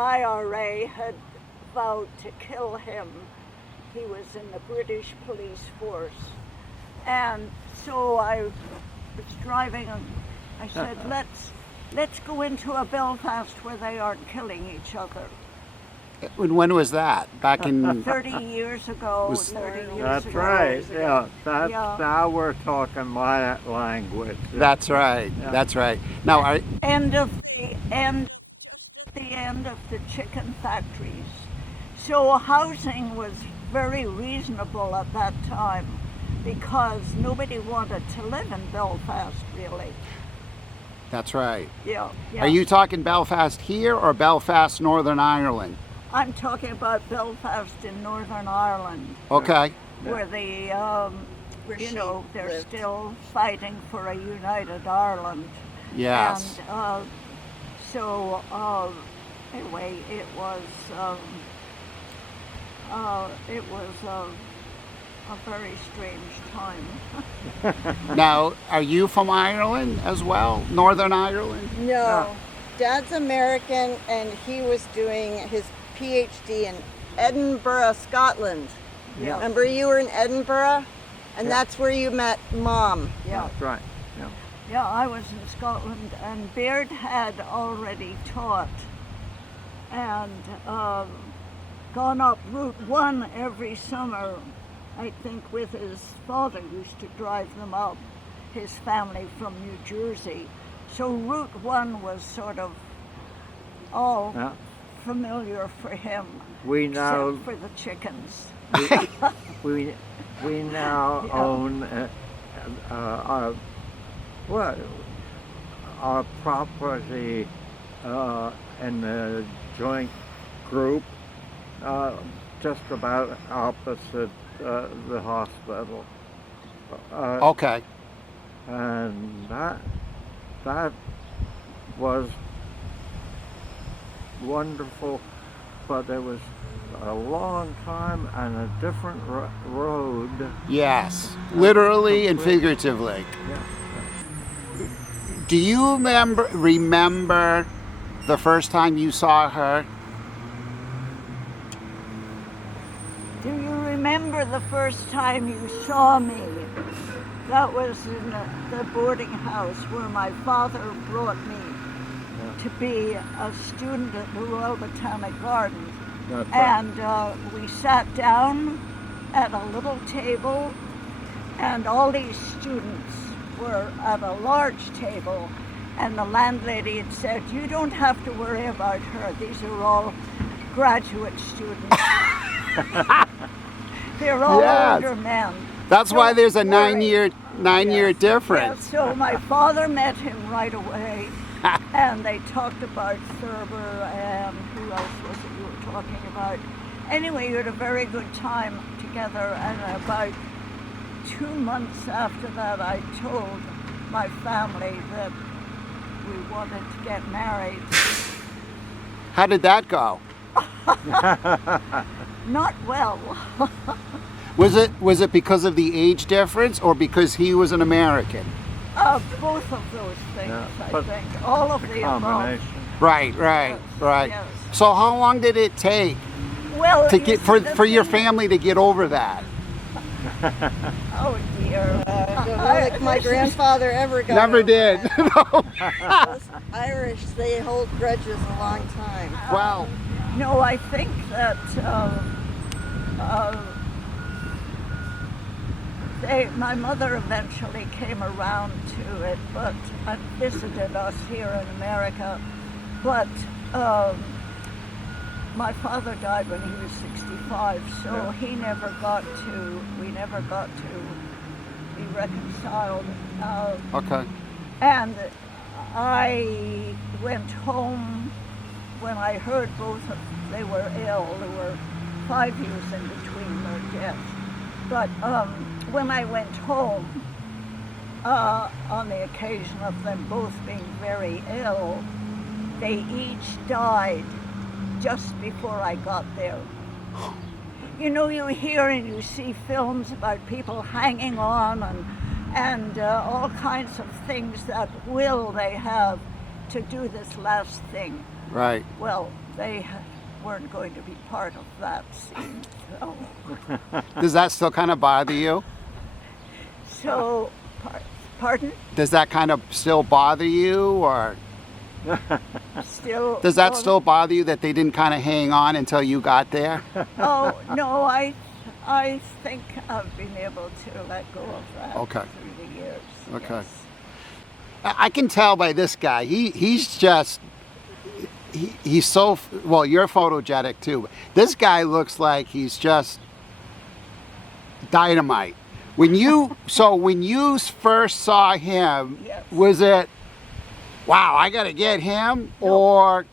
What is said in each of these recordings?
IRA had vowed to kill him. He was in the British police force. And so I was driving and I said, let's go into a Belfast where they aren't killing each other. When was that? Back in 30 years ago, 30 years That's ago. right, yeah. Yeah. Now we're talking my language. That's right. Yeah. That's right. Now, Just at the end of the chicken factories. So housing was very reasonable at that time because nobody wanted to live in Belfast, really. that's right. Yeah. Are you talking Belfast here or Belfast, Northern Ireland? I'm talking about Belfast in Northern Ireland, Okay. where they're still fighting for a united Ireland. Yes. And anyway, it was a very strange time. Now, are you from Ireland as well? Northern Ireland? No. Dad's American, and he was doing his PhD in Edinburgh, Scotland. Yeah. Remember you were in Edinburgh? And that's where you met Mom. Yeah. That's right. Yeah. Yeah, I was in Scotland, and Baird had already taught and gone up Route 1 every summer, I think, with his father, used to drive them up, his family from New Jersey. So Route 1 was sort of all familiar for him, We now except for the chickens. we now own our property in a joint group just about opposite the hospital. Okay. And that was wonderful, but it was a long time and a different road. Yes. Literally and figuratively. Yeah. Do you remember the first time you saw her? Do you remember the first time you saw me? That was in the boarding house where my father brought me to be a student at the Royal Botanic Gardens. That's right. And we sat down at a little table, and all these students were at a large table, and the landlady had said, "You don't have to worry about her. These are all graduate students." They're all older men. That's why there's a Don't worry. nine-year difference. Yeah, so my father met him right away, and they talked about Thurber and who else was it you were talking about? Anyway, we had a very good time together, and about 2 months after that, I told my family that we wanted to get married. How did that go? Not well. Was it because of the age difference or because he was an American? Both of those things, Yeah, I but think. All of the above. Combination. Right. Yes. So how long did it take Well, to you get see, the for your thing- family to get over that? Oh dear. I don't think my grandfather ever got Never over did. it. No. Those Irish, they hold grudges a long time. Wow. No, I think that my mother eventually came around to it, but and visited us here in America. But my father died when he was 65, so we never got to be reconciled. Okay. And I went home when I heard they were ill. There were 5 years in between their deaths. But when I went home, on the occasion of them both being very ill, they each died just before I got there. You know, you hear and you see films about people hanging on and all kinds of things that will they have to do this last thing. Right. Well, they weren't going to be part of that scene. Does that still kind of bother you? So, pardon? Does that kind of still bother you, or Still. does that still bother you that they didn't kind of hang on until you got there? Oh no, I think I've been able to let go of that Okay. through the years. Okay. Yes. I can tell by this guy. He's just he's so well. You're photogenic too. This guy looks like he's just dynamite. When you first saw him, Yes. was it wow? I got to get him, or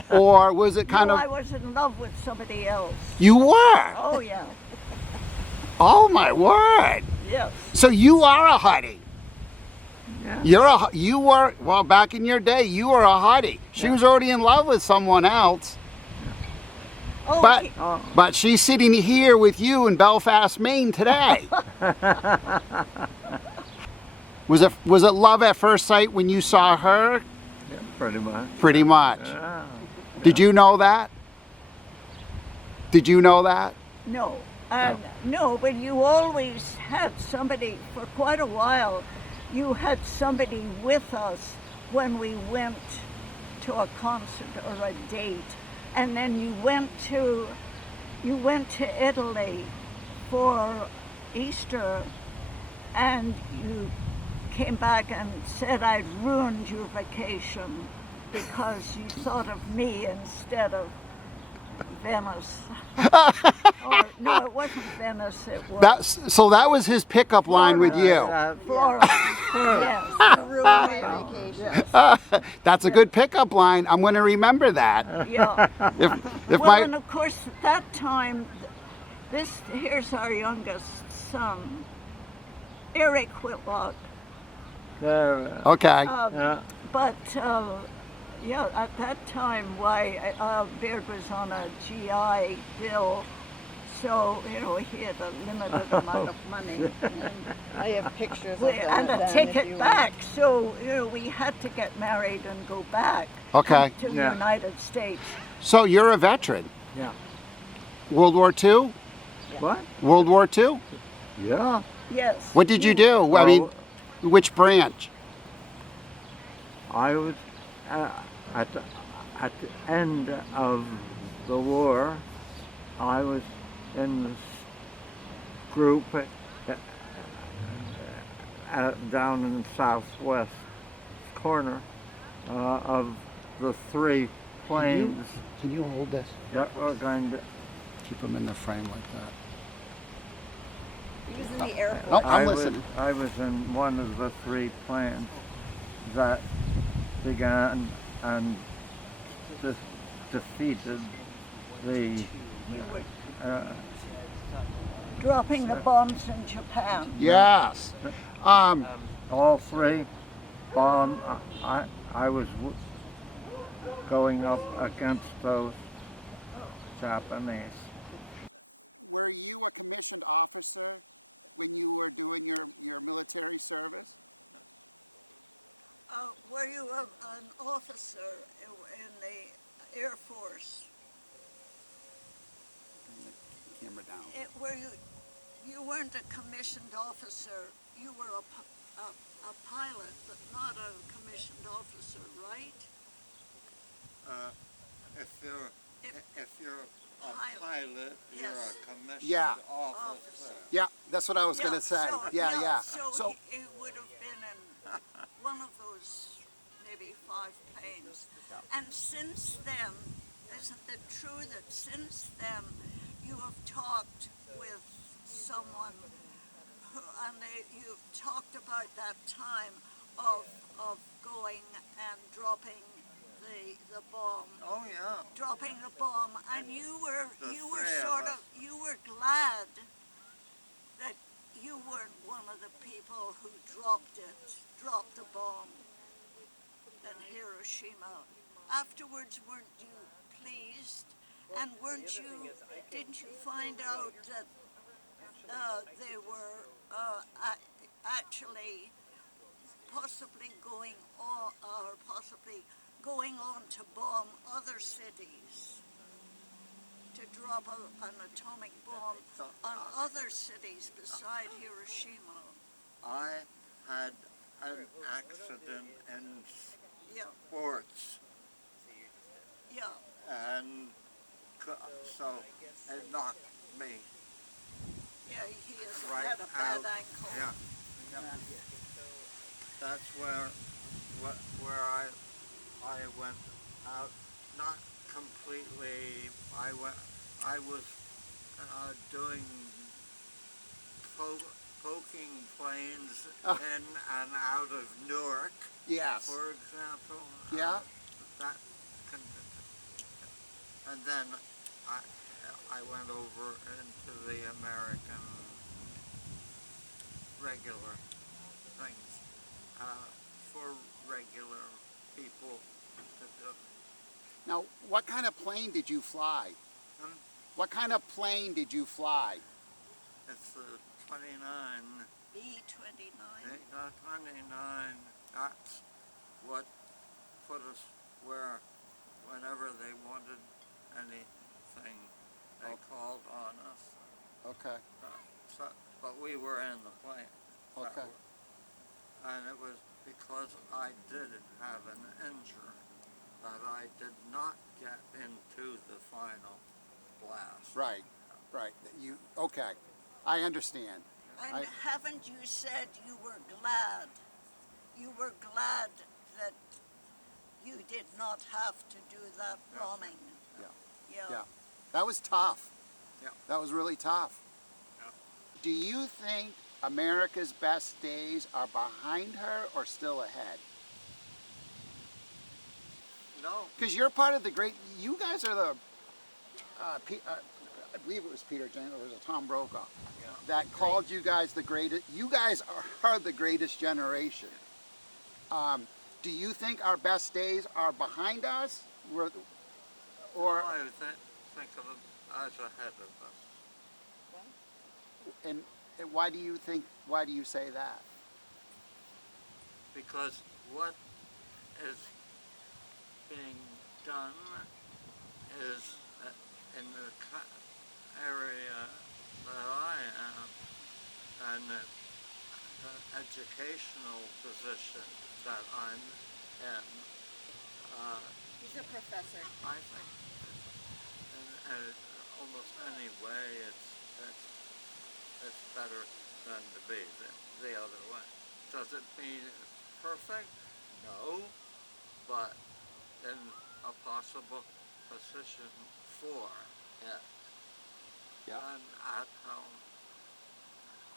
was it kind No, of I was in love with somebody else. you were? Oh yeah. Oh my word! Yes. So you are a hottie. Yeah. You were well back in your day. You were a hottie. She was already in love with someone else, Oh, but he- but she's sitting here with you in Belfast, Maine today. Was it love at first sight when you saw her? Yeah, pretty much. Pretty much. Yeah. Did you know that? Did you know that? no. And no, but you always had somebody for quite a while. You had somebody with us when we went to a concert or a date, and then you went to Italy for Easter, and you came back and said I'd ruined your vacation because you thought of me instead of Venice. Or no, it wasn't Venice. It was So that was his pickup line with you. Florence. Yes. Ruin my vacation. That's a good pickup line. I'm going to remember that. Yeah. If Well, my and of course, at that time, here's our youngest son, Eric Whitlock. Yeah. okay. Yeah. But yeah, at that time, Baird was on a GI Bill, so he had a limited amount of money I have pictures of them. and a then if ticket you back. So we had to get married and go back Okay. to the Yeah. United States. So you're a veteran. Yeah. World War II? What? World War II? Yeah. Yes. What did you do? I mean, which branch? I was at the end of the war. I was in this group down in the southwest corner of the three planes Can you hold this? that were going to. Keep them in the frame like that. He was in the Air Force. Nope, I'm I was- listening. I was in one of the three planes that began and defeated the Dropping the bombs in Japan. Yes. all three bomb. I was going up against those Japanese. Were you a commissioned officer when you were doing your military service? Were you an officer in the Air Force? Bring the camera down. You weren't a commissioned officer. You were a pilot, but not a commissioned officer, right? If you're a Pilot. pilot, Yes. you're a commissioned Yeah. officer. Yeah, that's what I was going to say. So, Yeah. So it would have been in one of those maybe 5 planes. And since then, isn't it true that since then you have talked with someone who, and you've talked about that time of going and dropping the bomb, Oh yeah. dropping the bomb, and you were The three of us. you were glad that you weren't one of the people who dropped the bomb in Hiroshima. Afterwards, weren't you pleased? And didn't you find out that they were actually possibly going on, or possibly going on to bomb other cities, to drop an atomic bomb on other cities beside Hiroshima. I had an accident in Yeah, sports, yeah, and so it knocked me yeah. He has right had a bad out. ankle. Yeah, yeah. That's where I went out. Not completely. I was doing poking planes in and out of Newark, Yes. for example. Yeah. That, and then I went over into the American regular things for regular people to do. Now, what kind of plane did you fly? And What kind of plane did you fly? it's the 29. B-29. Not 29. That's what put us where, whenever they wanted anything, they Okay. called on us. Okay. But we were in the plane. Okay. And it was because I did have an injury that I did not get into the final blast. Right. Right. You okay? I understand. And I- haven't you said you were glad? You were glad that you did not have to do that bombing. Yeah. Yeah. Yeah. That was tough. Yeah. That was really tough. Yeah. Do you think America's best days are behind her or still ahead? No. Because you're part of the great. You guys are the. I believe it was Peter James or was it Tom Brokaw Yeah. that called you guys the greatest. You guys are the greatest generation. Do you think our best days are behind us? Or I think of it as ahead of us. and why do you think? Why do you say that? Because what is being done is in the area that I am and the educational position that I'm in, He's a professor. I think in almost any way it's better than to be the other way. Does it mean it's perfect? No, but in a possible position for it. Yeah. I'm at home.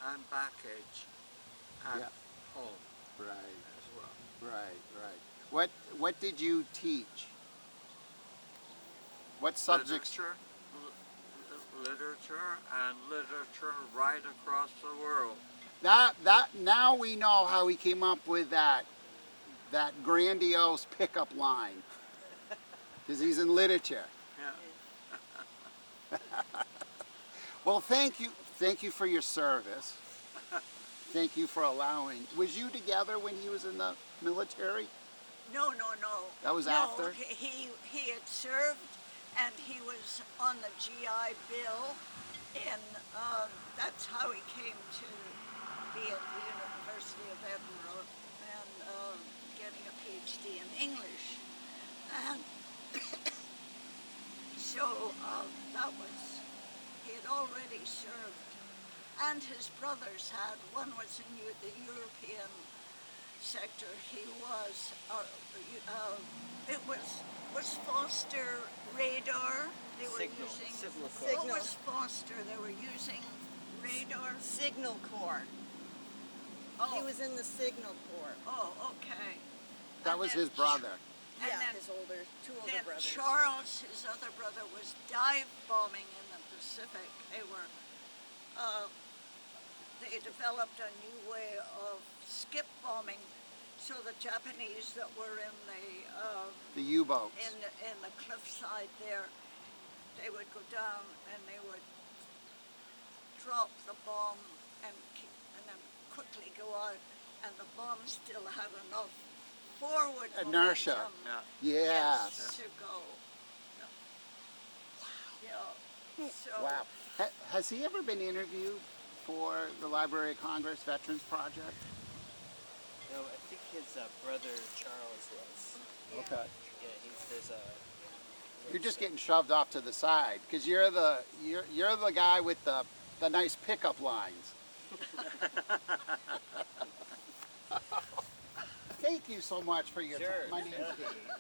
I'm back age at Yeah. home Right. as well. Right. Right. What did you teach? What subjects? Literature and literature right across the world. That now we know how he came up with that grandiose pickup line because he's in literature. Yeah. Well, thank you for your service. Thank you for allowing. Was you together when he was in the military? No, no, no. That was no, after? He had served, and he was on the GI Bill, and that's how he came to be at the University of Edinburgh and getting a PhD in English. And so that was, he had already served, and his brothers had. One was in the European sector. He was, it was Foster radar. They were using, what was Foster? They were using radar. Signal Corps. Oh, He was in the Signal Corps. oh, okay. That And was then his brother. And Yeah, then, his two older then brothers. Charles, his other brother, was dive bombing in the Pacific. They developed a new way of skip bombing, so the Japanese that were in The U-boats. in the cliffside there, they would go down and they would drop the bomb and then quickly go out and the bomb still had enough forward Inertia. momentum, Yes. to go. Yeah. So, Wow. Has he ever been interviewed for the Library of Congress Veterans Project? No, I think his brother Charles was. Okay. Yeah, there's a. You're just getting shoved off to the side because you're the guy with the nice pickup lines. Thank you so much for your Sure. time. My name's Dave.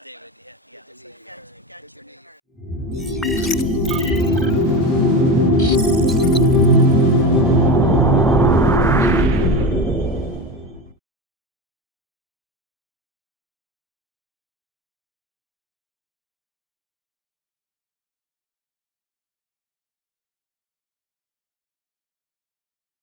David. Yeah. Good to so meet you you. got- got Good to your meet you. number.